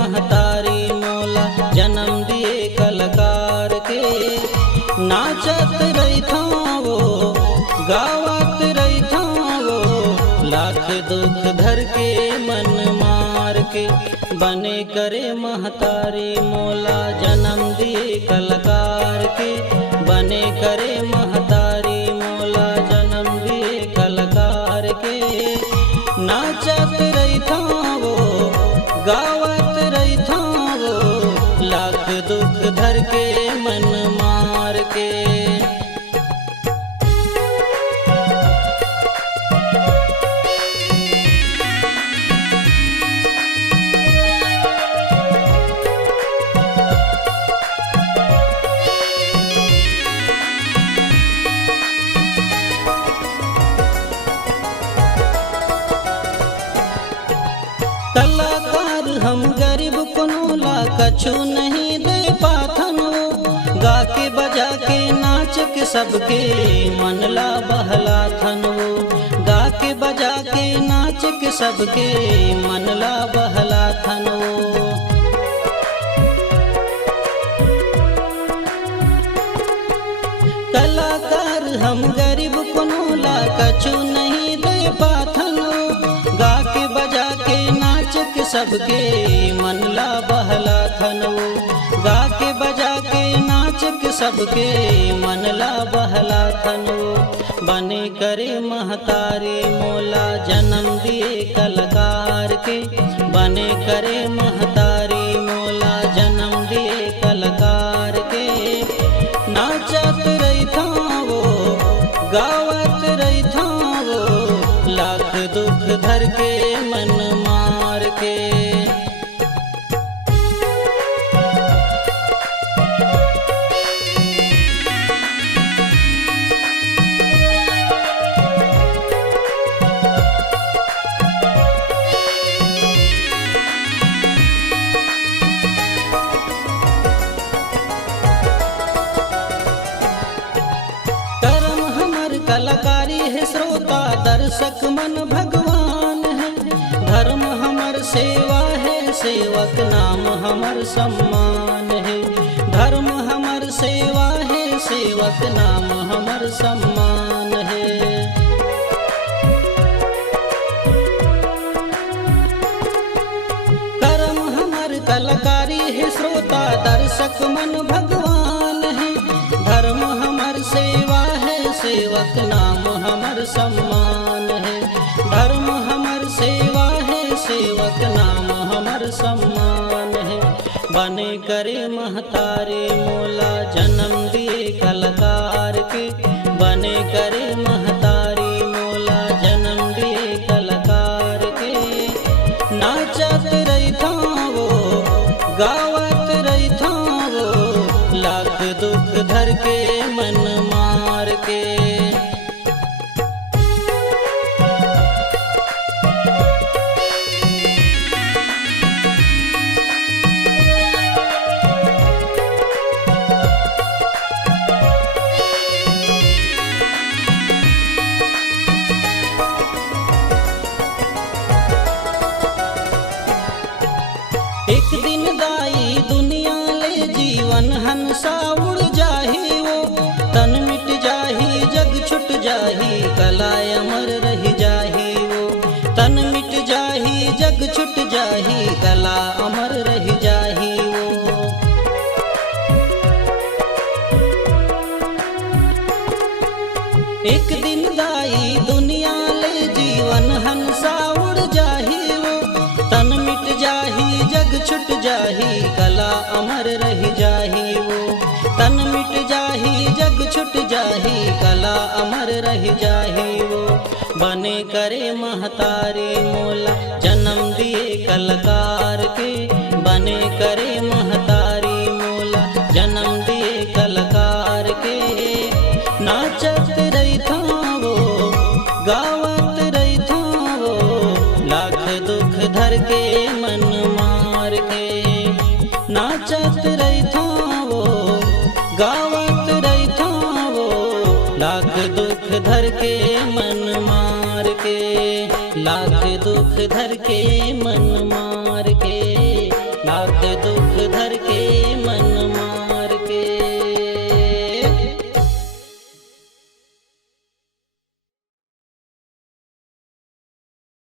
महतारी मोला जन्म दिए कलाकार के। नाचत रहिथा वो गावत रहिथा वो, लाख दुख धर के मन मार के। बने करे महतारी मोला जन्म दिए कलाकार के। बने करे महतारी मोला जन्म दिए कलाकार के। नाचत रहिथा वो गावत रहिथा वो, लाख दुख धर के मन मार के। कलाकार हम गरीब कोनोला कछु नहीं दे पाथन वो, गा के बजा के नाच के सबके मन ला बहला थन वो। गा के बजा के नाच के सबके मन ला बहला थन वो। कलाकार हम गरीब कोनोला कछु नहीं दे पाथन वो, गा के बजा के नाच के सबके मन ला बहला थन वो। गा के बजा के नाच के सबके मन ला बहला थन वो। बने करे महतारी मोला जन्म दिए कलाकार के। बने करे महतारी मोला जन्म दिए कलाकार के। नाचत रहिथा वो गावत रहिथा वो, लाख दुख धर के मन मार के। कर्म हमर कलाकारी है, श्रोता दर्शक मन भगवान है। धर्म हमर सेवा है, सेवक नाम हमर सम्मान है। धर्म हमर सेवा है, सेवक नाम हमर सम्मान है। कर्म हमर कलाकारी है, श्रोता दर्शक मन भगवान है। धर्म हमर सेवा है, सेवक नाम हमर सम्मान है। धर्म हमर सेवा है, सेवक नाम हमर सम्मान है। बने करे महतारी मोला जन्म दिए कलाकार के। बने करे महतारी मोला जन्म दिए कलाकार के। नाचत रहिथा वो गावत रहिथा वो, लाख दुख धर के मन मार के। एक दिन दाई दुनिया ले जीवन हंसा उड़ जाही वो। तन मिट जाही जग छुट जाही, कला अमर रह जाही वो। तन मिट जाही जग छुट जाही, कला अमर रह जाही वो। एक दिन दाई दुनिया ले जीवन हंसा उड़ जाही वो। तन मिट जाही जग छुट जाही, कला अमर रह जाही वो। तन मिट जाही जग छुट जाही, कला अमर रह जाही वो। बने करे महतारी मोला जन्म दिए कलाकार के। बने करे महतारी मोला जन्म दिए कलाकार के। नाचत रहिथा वो गावत रहिथा वो, लाख दुख धर के मन मार के। नाचत रहिथा वो गावत रहिथा वो, लाख दुख धर के मन मार के। लाख दुख धर के मन मार